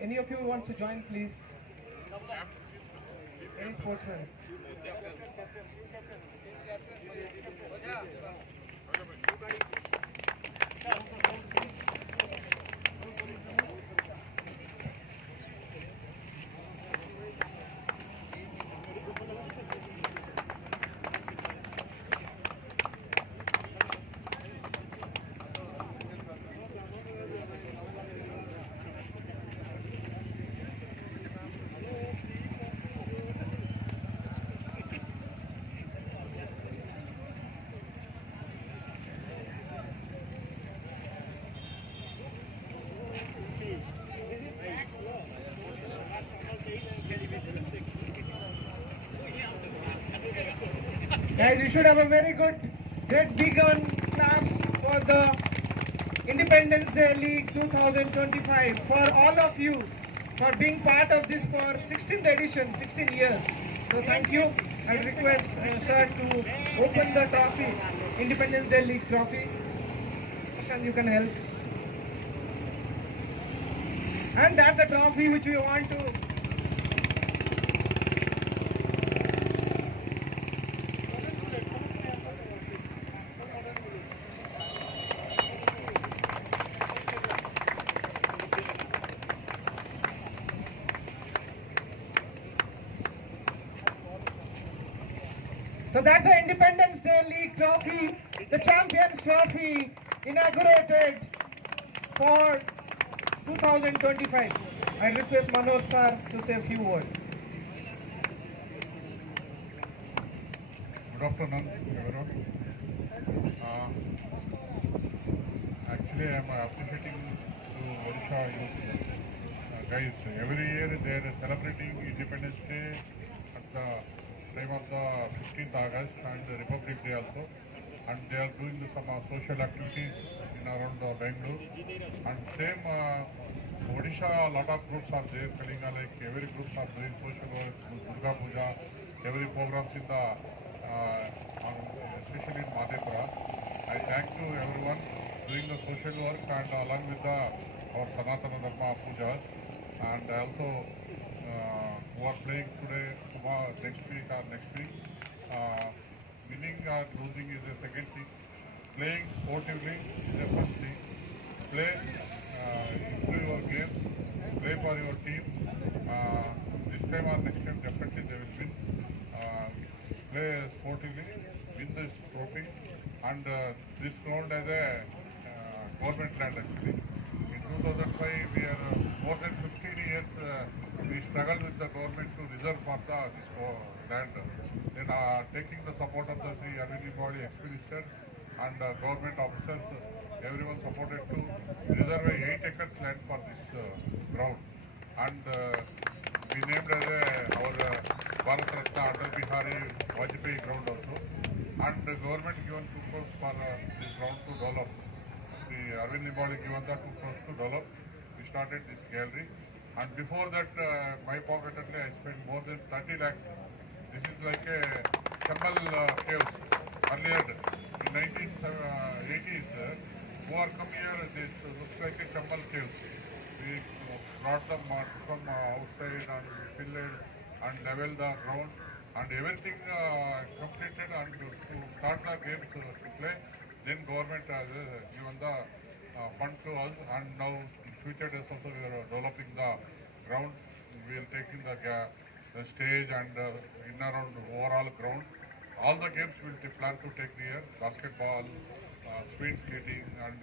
Any of you wants to join, please? Any sportsman? Guys, you should have a very good, great big on claps for the Independence Day League 2025 for all of you for being part of this for 16th edition, 16 years. So thank you. I request sir to open the trophy, Independence Day League trophy. And you can help. And that's the trophy which we want to. So that's the Independence Day League trophy, the Champions Trophy, inaugurated for 2025. I request Manoj sir to say a few words. Good afternoon, everyone. Actually, I am appreciating to Odisha youth guys. Every year they are celebrating Independence Day at the time of the 15th August and Republic Day also. And they are doing some social activities in around Bangalore. And same Odisha, a lot of groups are there. Kalinga, like every groups are doing social work, Durga Puja, every programs in the especially in Madhepura. I thank to everyone doing the social work and along with the our Sanatana Dharma pujas. And also who are playing today, tomorrow, next week or next week. Winning or losing is a second thing. Playing sportively is a first thing. Play, improve your game, play for your team. This time or next time definitely they will win. Play sportively, win this trophy. And this ground as a government land actually. In 2005 we are more than 15 years we struggled with the government to reserve for this land. Then taking the support of the Sri Arvind body ex-minister and government officers, everyone supported to reserve a 8 acres land for this ground. And we named as our Bharat Ratna Atal Bihari Vajpayee ground also. And the government given 2 crores for this ground to develop. The Arvind body given the 2 crores to develop. We started this gallery. And before that, my pocket I spent more than 30 lakhs. This is like a Chamal caves. Earlier, in 1980s, who are come here, this looks like a Chamal caves. We brought them from outside and filled and leveled the ground and everything completed and to start the games to play. Then government has given the fund to us, and now in future days also we are developing the ground. We are taking the stage and in around overall ground. All the games we will plan to take here: basketball, speed skating, and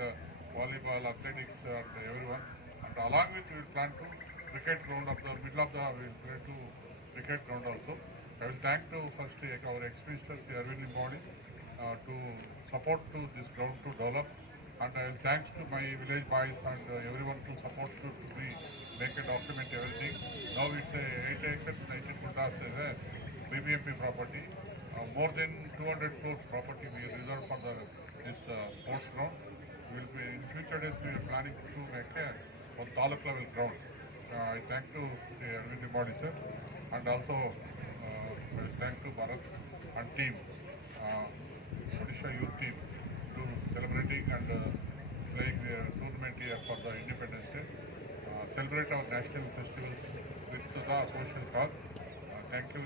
volleyball, athletics, and everyone. And along with we will plan to cricket ground of the middle of the we will play to cricket ground also. I will thank to first our ex-minister, the Arvind body, to support to this ground to develop. And I will thanks to my village boys and everyone to support to be make a document everything. Now it's a 8 acres, 19 kundas as a BBMP property. More than 200 crores property we reserve for this sports ground. We will be in future days we are planning to make a taluk level ground. I thank to the Arvind body sir, and also I thank to Bharat and team, Odisha youth team, to celebrating and playing the tournament here for the Independence Day. celebrate our national festivals with the social cause. Thank you.